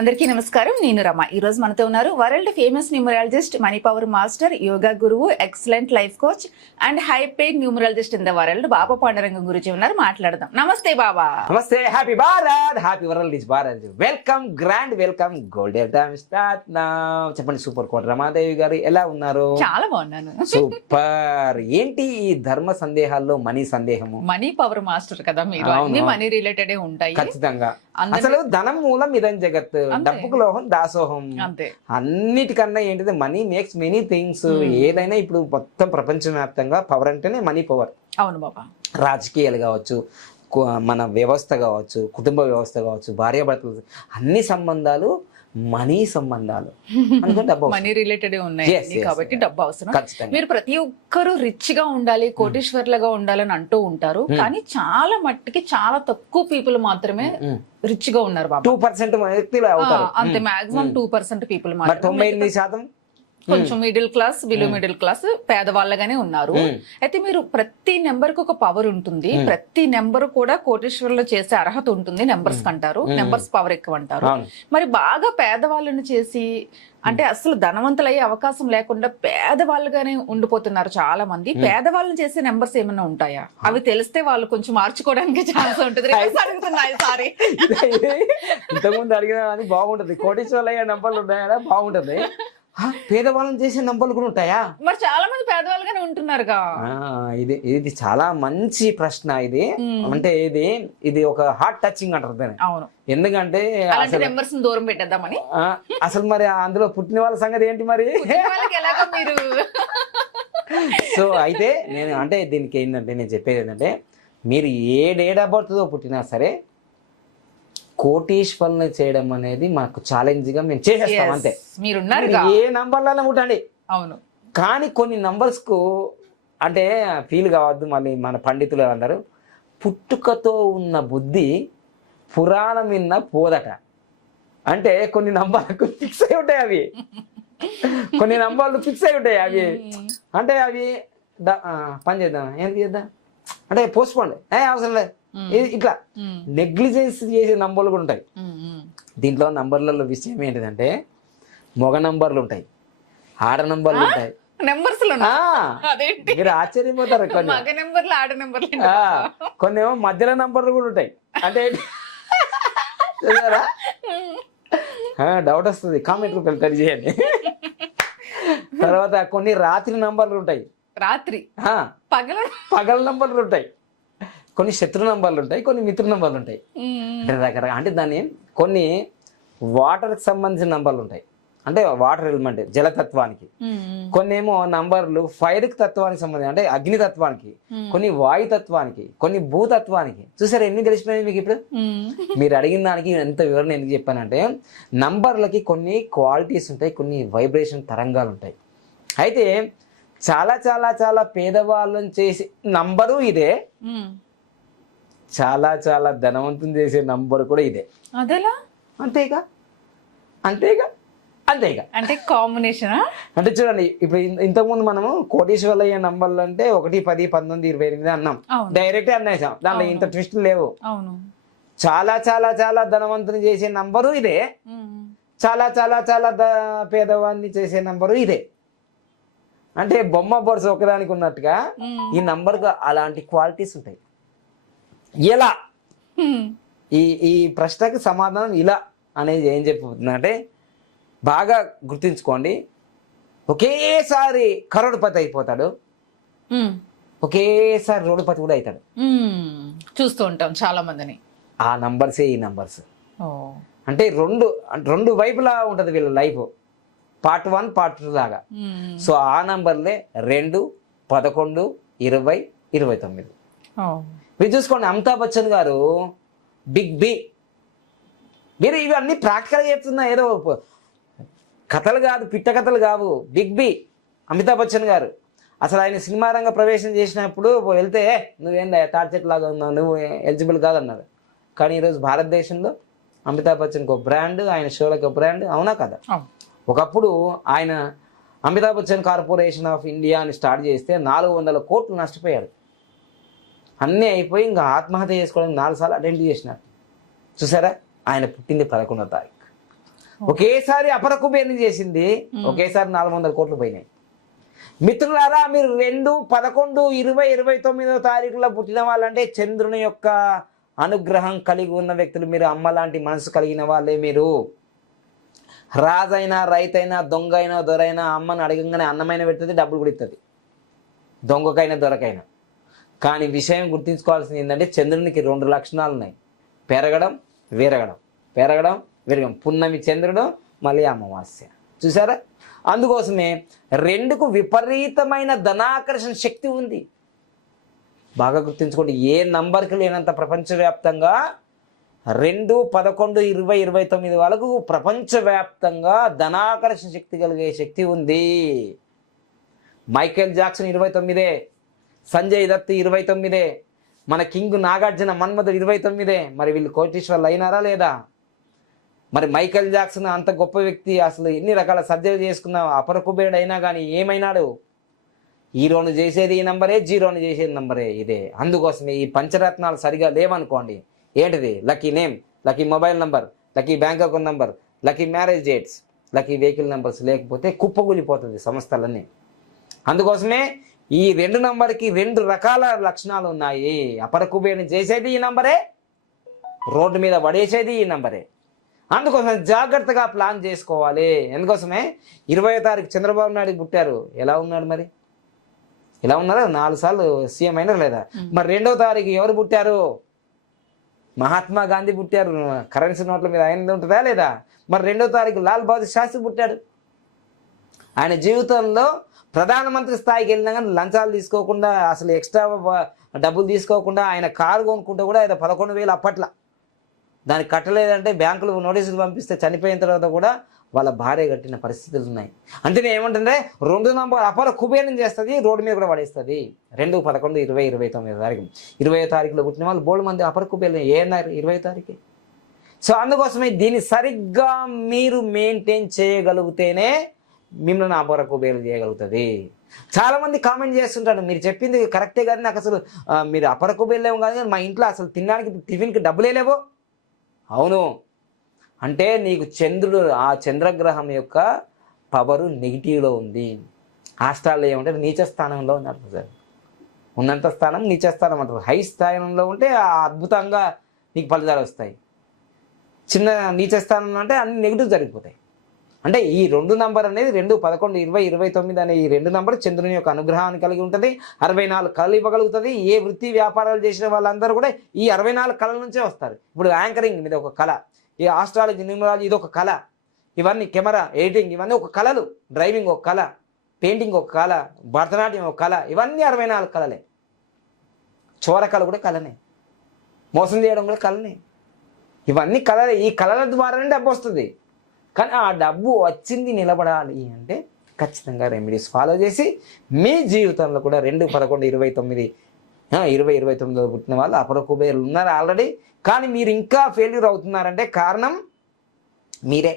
అందరికీ నమస్కారం. నేను రమ. ఈ రోజు మనతో ఉన్నారు world famous numerologist, money power master, yoga guru, excellent life coach and high paid numerologist in the world Baba Pandurangam గురించి ఉన్నారు. మాట్లాడదాం. నమస్తే బాబా. నమస్తే. Happy Bharat, happy world is Bharat. Welcome, grand welcome. Golden time start now. చెప్పండి సూపర్ కోట రమాదేవి గారు, ఎలా ఉన్నారు? చాలా బాగున్నాను. సూపర్. ఏంటి ఈ ధర్మ సందేహాల్లో మనీ సందేహము? మనీ పవర్ మాస్టర్ కదా మీరు, అన్ని మనీ రిలేటెడ్ ఉంటాయి ఖచ్చితంగా. అసలు ధనం మూలం ఇదం జగత్, డబ్బుకు లోహం దాసోహం. అన్నిటికన్నా ఏంటిది, మనీ మేక్స్ మెనీ థింగ్స్. ఏదైనా ఇప్పుడు మొత్తం ప్రపంచవ్యాప్తంగా పవర్ అంటేనే మనీ పవర్. అవును బాబా. రాజకీయాలు కావచ్చు, మన వ్యవస్థ కావచ్చు, కుటుంబ వ్యవస్థ కావచ్చు, భార్యాభర్తలు, అన్ని సంబంధాలు మనీ సంబంధాలు. మనీ రిలేటెడ్ ఉన్నాయి కాబట్టి డబ్బు అవసరం. మీరు ప్రతి ఒక్కరు రిచ్ గా ఉండాలి, కోటీశ్వర్లుగా ఉండాలని అంటూ ఉంటారు, కానీ చాలా మట్టికి చాలా తక్కువ పీపుల్ మాత్రమే రిచ్ గా ఉన్నారు బాబా. 2% వ్యక్తులు అవుతారు అంతే. మాక్సిమం 2% పీపుల్ మాత్రం. 98% కొంచెం middle class, below middle class, పేదవాళ్ళగానే ఉన్నారు. అయితే మీరు ప్రతి నెంబర్ కి ఒక పవర్ ఉంటుంది. ప్రతి నెంబర్ కూడా కోటీశ్వరులు చేసే అర్హత ఉంటుంది. నెంబర్స్ కంటారు, నెంబర్స్ పవర్ ఎక్కువ అంటారు. మరి బాగా పేదవాళ్ళని చేసి, అంటే అసలు ధనవంతులయ్యే అవకాశం లేకుండా పేదవాళ్ళుగానే ఉండిపోతున్నారు చాలా మంది. పేదవాళ్ళని చేసే నెంబర్స్ ఏమైనా ఉంటాయా? అవి తెలిస్తే వాళ్ళు కొంచెం మార్చుకోవడానికి ఛాన్స్ ఉంటుంది. సారీ, ఇంతకుముందు అడిగిన అని బాగుంటది. కోటీశ్వర్లు అయ్యే నెంబర్లు ఉన్నాయా? బాగుంటది. పేదవాళ్ళని చేసే నంబర్లు కూడా ఉంటాయా? మరి చాలా మంది పేదవాళ్ళుగానే ఉంటున్నారుగా. ఇది చాలా మంచి ప్రశ్న. ఇది అంటే ఇది ఒక హార్ట్ టచింగ్ అంటారు దాన్ని. అవును. ఎందుకంటే నెంబర్స్ దూరం పెట్టేద్దామని. అసలు మరి అందులో పుట్టిన వాళ్ళ సంగతి ఏంటి మరి? మీరు సో అయితే దీనికి ఏంటంటే, నేను చెప్పేది ఏంటంటే, మీరు ఏ డేట్ ఆఫ్ బర్త్ తో పుట్టినా సరే కోటీశ్వరులను చేయడం అనేది మాకు ఛాలెంజ్ గా మేము చేసేస్తాం. అంతే. ఏ నంబర్లలో ముట్టండి. అవును. కానీ కొన్ని నంబర్స్ కు అంటే ఫీల్ కావద్దు. మళ్ళీ మన పండితులు అన్నారు, పుట్టుకతో ఉన్న బుద్ధి పురాణం విన్న పోదట. అంటే కొన్ని నంబర్లకు ఫిక్స్ అయి ఉంటాయి అవి. కొన్ని నంబర్లు ఫిక్స్ అయి ఉంటాయి అవి. అంటే అవి పని చేద్దాం, ఏం చేద్దాం అంటే పోస్ట్పోండ్, అవసరం లేదు, ఇట్లా నెగ్లిజెన్స్ చేసే నంబర్లు కూడా ఉంటాయి. దీంట్లో నంబర్లలో విషయం ఏంటిదంటే, మగ నంబర్లు ఉంటాయి, ఆడ నంబర్లు ఉంటాయి. మీరు ఆశ్చర్యపోతారు. కొన్ని ఏమో మధ్యలో నంబర్లు కూడా ఉంటాయి. అంటే డౌట్ వస్తుంది, కామెంట్ రూపాయలు తడి చేయండి. తర్వాత కొన్ని రాత్రి నంబర్లు ఉంటాయి. రాత్రి పగల నంబర్లు ఉంటాయి. కొన్ని శత్రు నంబర్లు ఉంటాయి, కొన్ని మిత్ర నంబర్లు ఉంటాయి. అంటే రకరకాల, అంటే దాన్ని కొన్ని వాటర్కి సంబంధించిన నంబర్లు ఉంటాయి, అంటే వాటర్ ఎలిమెంట్ జలతత్వానికి. కొన్ని ఏమో నంబర్లు ఫైర్ తత్వానికి సంబంధించి, అంటే అగ్ని తత్వానికి, కొన్ని వాయుతత్వానికి, కొన్ని భూతత్వానికి. చూసారా ఎన్ని తెలిసిపోయింది మీకు ఇప్పుడు? మీరు అడిగిన దానికి ఎంత వివరణ ఎందుకు చెప్పానంటే, నంబర్లకి కొన్ని క్వాలిటీస్ ఉంటాయి, కొన్ని వైబ్రేషన్ తరంగాలు ఉంటాయి. అయితే చాలా చాలా చాలా పేదవాళ్ళని చేసే నంబరు ఇదే, చాలా చాలా ధనవంతుని చేసే నంబర్ కూడా ఇదే. అదేలా? అంతేగా అంతేగా అంతేగా అంటే కాంబినేషన్. అంటే చూడండి, ఇప్పుడు ఇంతకుముందు మనము కోటీశ్వర్లు అయ్యే నంబర్లు అంటే 1, 10, 19, 28 అన్నాం, డైరెక్ట్ అన్నాం. దాంట్లో ఇంత ట్విస్ట్ లేవు. చాలా చాలా చాలా ధనవంతుని చేసే నంబరు ఇదే, చాలా చాలా చాలా పేదవాడిని చేసే నంబరు ఇదే. అంటే బొమ్మ బొరుస ఒకదానికి ఉన్నట్టుగా ఈ నంబర్కు అలాంటి క్వాలిటీస్ ఉంటాయి. ఎలా ఈ ప్రశ్నకి సమాధానం ఇలా అనేది ఏం చెప్పబోతుందంటే, బాగా గుర్తుంచుకోండి. ఒకేసారి కరోడుపతి అయిపోతాడు, ఒకేసారి రోడ్డుపతి కూడా అవుతాడు. చూస్తూ ఉంటాం చాలా మందిని. ఆ నంబర్సే ఈ నంబర్స్. అంటే రెండు వైపులా ఉంటది వీళ్ళ లైఫ్, పార్ట్ 1, పార్ట్ 2 లాగా. సో ఆ నంబర్లే 2, 11, 20, 29. మీరు చూసుకోండి, అమితాబ్ బచ్చన్ గారు బిగ్ బి. మీరు ఇవన్నీ ప్రాక్టికల్గా చెప్తున్నా, ఏదో కథలు కాదు, పిట్ట కథలు కావు. బిగ్ బి అమితాబ్ బచ్చన్ గారు అసలు ఆయన సినిమా రంగ ప్రవేశం చేసినప్పుడు వెళ్తే, నువ్వేందా తాడ్చెట్ లాగా ఉన్నావు, నువ్వు ఎలిజిబుల్ కాదన్నారు. కానీ ఈరోజు భారతదేశంలో అమితాబ్ బచ్చన్కి ఒక బ్రాండ్, ఆయన షోలకు ఒక బ్రాండ్. అవునా కదా? ఒకప్పుడు ఆయన Amitabh Bachchan corporation of India అని స్టార్ట్ చేస్తే 400 కోట్లు నష్టపోయాడు. అన్నీ అయిపోయి ఇంకా ఆత్మహత్య చేసుకోవడానికి 4 సార్లు అటెంప్ట్ చేసినారు. చూసారా? ఆయన పుట్టింది 11వ తారీఖు. ఒకేసారి అపర కుబేరుని చేసింది, ఒకేసారి 400 కోట్లు పోయినాయి. మిత్రులారా, మీరు 2, 11, 20, 29వ తారీఖులో పుట్టిన వాళ్ళంటే చంద్రుని యొక్క అనుగ్రహం కలిగి ఉన్న వ్యక్తులు. మీరు అమ్మ లాంటి మనసు కలిగిన వాళ్ళే. మీరు రాజైనా రైతైనా దొంగ అయినా దొరైనా అమ్మని అడగంగానే అన్నమైన పెడుతుంది, డబ్బులు కూడా ఇస్తుంది, దొంగకైనా దొరకైనా. కానీ విషయం గుర్తుంచుకోవాల్సింది ఏంటంటే చంద్రునికి 2 లక్షణాలు ఉన్నాయి: పెరగడం, విరగడం, పెరగడం, విరగడం. పున్నమి చంద్రుడు, మళ్ళీ అమావాస్య. చూసారా? అందుకోసమే 2కు విపరీతమైన ధనాకర్షణ శక్తి ఉంది. బాగా గుర్తుంచుకోండి, ఏ నంబర్కి లేనంత ప్రపంచవ్యాప్తంగా 2, 11, 20, 29 వాళ్ళకు ప్రపంచవ్యాప్తంగా ధనాకర్షణ శక్తి కలిగే శక్తి ఉంది. మైకేల్ జాక్సన్ 29, సంజయ్ దత్ 29, మన కింగ్ నాగార్జున మన్మధుడు 29. మరి వీళ్ళు కోటీశ్వర్లు అయినారా లేదా? మరి మైకేల్ జాక్సన్ అంత గొప్ప వ్యక్తి, అసలు ఎన్ని రకాల సర్జరీ చేసుకున్న అపర కుబేరుడు అయినా కానీ ఏమైనాడు? హీరోను చేసేది ఈ నంబరే, జీరోను చేసేది నంబరే ఇదే. అందుకోసమే ఈ పంచరత్నాలు సరిగా లేవనుకోండి, ఏంటిది? Lucky name, lucky mobile number, lucky bank account number, lucky marriage dates, lucky vehicle numbers లేకపోతే కుప్పకూలిపోతుంది సంస్థలన్నీ. అందుకోసమే ఈ 2 నంబర్కి 2 రకాల లక్షణాలు ఉన్నాయి. అపర కుబేరుని చేసేది ఈ నంబరే, రోడ్డు మీద పడేసేది ఈ నంబరే. అందుకోసం జాగ్రత్తగా ప్లాన్ చేసుకోవాలి. ఎందుకోసమే 20వ తారీఖు చంద్రబాబు నాయుడు పుట్టారు. ఎలా ఉన్నాడు మరి? ఎలా ఉన్నారా? 4 సార్లు సీఎం అయినారు లేదా? మరి 2వ తారీఖు ఎవరు పుట్టారు? మహాత్మా గాంధీ పుట్టారు. కరెన్సీ నోట్ల మీద ఆయన ఉంటుందా లేదా? మరి 2వ తారీఖు లాల్ బహదూర్ శాస్త్రి పుట్టాడు. ఆయన జీవితంలో ప్రధానమంత్రి స్థాయికి వెళ్ళినా కానీ లంచాలు తీసుకోకుండా, అసలు ఎక్స్ట్రా డబ్బులు తీసుకోకుండా ఆయన కారు కొనుక్కుంటే కూడా ఆయన 11,000 అప్పట్లో. దానికి కట్టలేదంటే బ్యాంకులు నోటీసులు పంపిస్తే చనిపోయిన తర్వాత కూడా వాళ్ళ భార్య కట్టిన పరిస్థితులు ఉన్నాయి. అంతేనే ఏమంటుంటే 2 నంబర్ అపర కుబేరుని చేస్తుంది, రోడ్డు మీద కూడా పడేస్తుంది. 2, 11, 20, 29 తారీఖు. 20వ తారీఖులో పుట్టిన వాళ్ళు బోల్డ్ మంది అపర కుబేరులు ఏన్నారు 20వ తారీఖు. సో అందుకోసమే దీన్ని సరిగ్గా మీరు మెయింటైన్ చేయగలిగితేనే మిమ్మల్ని అపర కుబేరులు చేయగలుగుతుంది. చాలామంది కామెంట్ చేస్తుంటారు, మీరు చెప్పింది కరెక్టే కానీ నాకు అసలు మీరు అపర కుబేరులేమో కాదు కానీ మా ఇంట్లో అసలు తినడానికి టిఫిన్కి డబ్బులే లేవో. అవును, అంటే నీకు చంద్రుడు, ఆ చంద్రగ్రహం యొక్క పవరు నెగిటివ్లో ఉంది. ఆస్ట్రాల్లో ఏమంటారు? నీచ స్థానంలో ఉన్నారు సార్. ఉన్నంత స్థానం నీచ స్థానం అంటారు. హై స్థానంలో ఉంటే అద్భుతంగా నీకు ఫలితాలు వస్తాయి. చిన్న నీచ స్థానంలో అంటే అన్ని నెగిటివ్ జరిగిపోతాయి. అంటే ఈ 2 నంబర్ అనేది 2, 11, 20, 29 అనే ఈ 2 నంబర్ చంద్రుని యొక్క అనుగ్రహాన్ని కలిగి ఉంటుంది. 64 కళలు ఇవ్వగలుగుతుంది. ఏ వృత్తి వ్యాపారాలు చేసిన వాళ్ళందరూ కూడా ఈ 64 కళల నుంచే వస్తారు. ఇప్పుడు యాంకరింగ్ ఇది ఒక కళ, ఈ ఆస్ట్రాలజీ, న్యూమరాలజీ ఇది ఒక కళ, ఇవన్నీ కెమెరా ఎడిటింగ్ ఇవన్నీ ఒక కళలు, డ్రైవింగ్ ఒక కళ, పెయింటింగ్ ఒక కళ, భరతనాట్యం ఒక కళ, ఇవన్నీ 64 కళలే. చోర కళ కూడా కళనే, మోసం చేయడం కూడా కళనే. ఇవన్నీ కళలే. ఈ కళల ద్వారానే డబ్బు వస్తుంది. కానీ ఆ డబ్బు వచ్చింది నిలబడాలి అంటే ఖచ్చితంగా రెమెడీస్ ఫాలో చేసి మీ జీవితంలో కూడా 2, 11, 29, 20, 29 పుట్టిన వాళ్ళు అపర కుబేరులు ఉన్నారు ఆల్రెడీ. కానీ మీరు ఇంకా ఫెయిల్యూర్ అవుతున్నారంటే కారణం మీరే.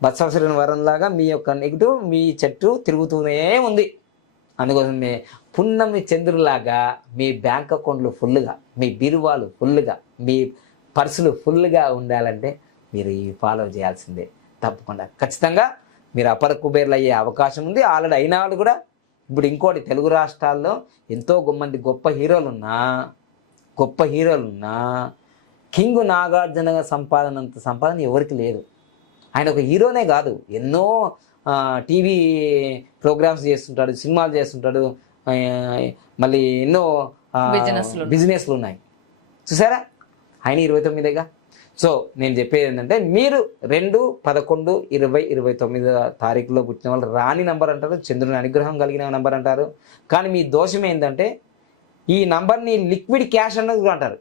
బత్సాసురుని వరంలాగా మీ యొక్క నెగిటివ్ మీ చెట్టు తిరుగుతూనే ఉంది. అందుకోసమే పున్నమి చంద్రులాగా మీ బ్యాంక్ అకౌంట్లు ఫుల్గా, మీ బీరువాలు ఫుల్గా, మీ పర్సులు ఫుల్గా ఉండాలంటే మీరు ఈ ఫాలో చేయాల్సిందే తప్పకుండా. ఖచ్చితంగా మీరు అపర కుబేర్లు అయ్యే అవకాశం ఉంది. ఆల్రెడీ అయిన వాళ్ళు కూడా. ఇప్పుడు ఇంకోటి, తెలుగు రాష్ట్రాల్లో ఎంతో మంది గొప్ప హీరోలున్నా కింగ్ నాగార్జున సంపాదనంత సంపాదన ఎవరికి లేదు. ఆయన ఒక హీరోనే కాదు, ఎన్నో టీవీ ప్రోగ్రామ్స్ చేస్తుంటాడు, సినిమాలు చేస్తుంటాడు, మళ్ళీ ఎన్నో బిజినెస్లు ఉన్నాయి. చూసారా? ఆయన 29గా. సో నేను చెప్పేది ఏంటంటే మీరు 2, 11, 20, 29 తారీఖులో పుట్టిన వాళ్ళు రాణి నంబర్ అంటారు, చంద్రుని అనుగ్రహం కలిగిన నంబర్ అంటారు. కానీ మీ దోషం ఏంటంటే ఈ నంబర్ని లిక్విడ్ క్యాష్ అన్నది కూడా అంటారు.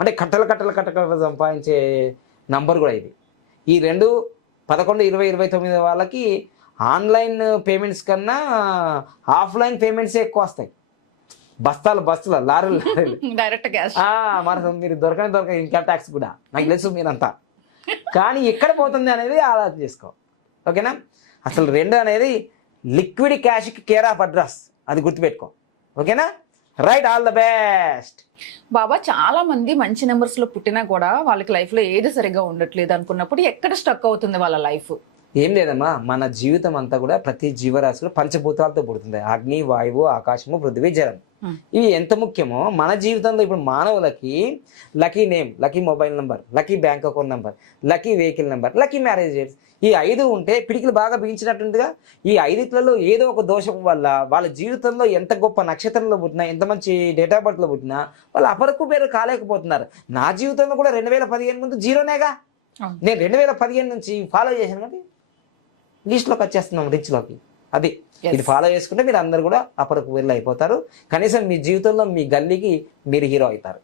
అంటే కట్టలు సంపాదించే నంబర్ కూడా ఇది. ఈ 2, 11, 20, 29 వాళ్ళకి ఆన్లైన్ పేమెంట్స్ కన్నా ఆఫ్లైన్ పేమెంట్సే ఎక్కువ వస్తాయి. బస్తాలు లారీలు డైరెక్ట్ క్యాష్. మన మీరు దొరకని ఇన్కమ్ ట్యాక్స్ కూడా నాకు తెలుసు మీరంతా. కానీ ఎక్కడ పోతుంది అనేది ఆలోచన చేసుకో. ఓకేనా? అసలు 2 అనేది లిక్విడ్ క్యాష్కి కేర్ ఆఫ్ అడ్రస్, అది గుర్తుపెట్టుకో. ఓకేనా? Right, all the best. Baba చాలా మంది మంచి నెంబర్స్ లో పుట్టినా కూడా వాళ్ళకి లైఫ్ లో ఏది సరిగా ఉండట్లేదు అనుకున్నప్పుడు ఎక్కడ స్టక్ అవుతుంది వాళ్ళ లైఫ్? ఏం లేదమ్మా, మన జీవితం అంతా కూడా ప్రతి జీవరాశిలో పంచభూతాలతో పుడుతుంది. అగ్ని, వాయువు, ఆకాశము, పృథివీ, జలం. ఇవి ఎంత ముఖ్యమో మన జీవితంలో ఇప్పుడు మానవులకి lucky name, lucky mobile number, lucky bank account number, lucky vehicle number, lucky marriage dates, ఈ 5 ఉంటే పిడికిలు బాగా బిగించినట్టుందిగా. ఈ 5 ఏదో ఒక దోషం వల్ల వాళ్ళ జీవితంలో ఎంత గొప్ప నక్షత్రంలో పుట్టినా, ఎంత మంచి డేట్ ఆఫ్ బర్త్లో పుట్టినా వాళ్ళు అపరకు పేరు కాలేకపోతున్నారు. నా జీవితంలో కూడా 2015 ముందు జీరోనేగా. నేను 2015 నుంచి ఫాలో చేశాను కాబట్టి లిస్ట్లోకి వచ్చేస్తున్నాం, రిచ్లోకి. అది ఇది ఫాలో చేసుకుంటే మీరు అందరు కూడా అప్పటికి వెళ్ళి అయిపోతారు. కనీసం మీ జీవితంలో మీ గల్లీకి మీరు హీరో అవుతారు.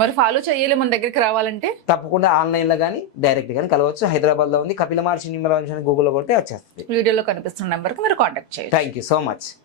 మరి ఫాలో చేయాలి మన దగ్గరికి రావాలంటే తప్పకుండా ఆన్లైన్ లో కానీ డైరెక్ట్ గానీ కలవచ్చు. హైదరాబాద్ లో ఉంది, కపిల మహర్షి న్యూమరాలజీ అని గూగుల్లో కొడితే వచ్చేస్తుంది. వీడియోలో కనిపిస్తున్న నెంబర్ కి మీరు కాంటాక్ట్ చేయండి. Thank you so much.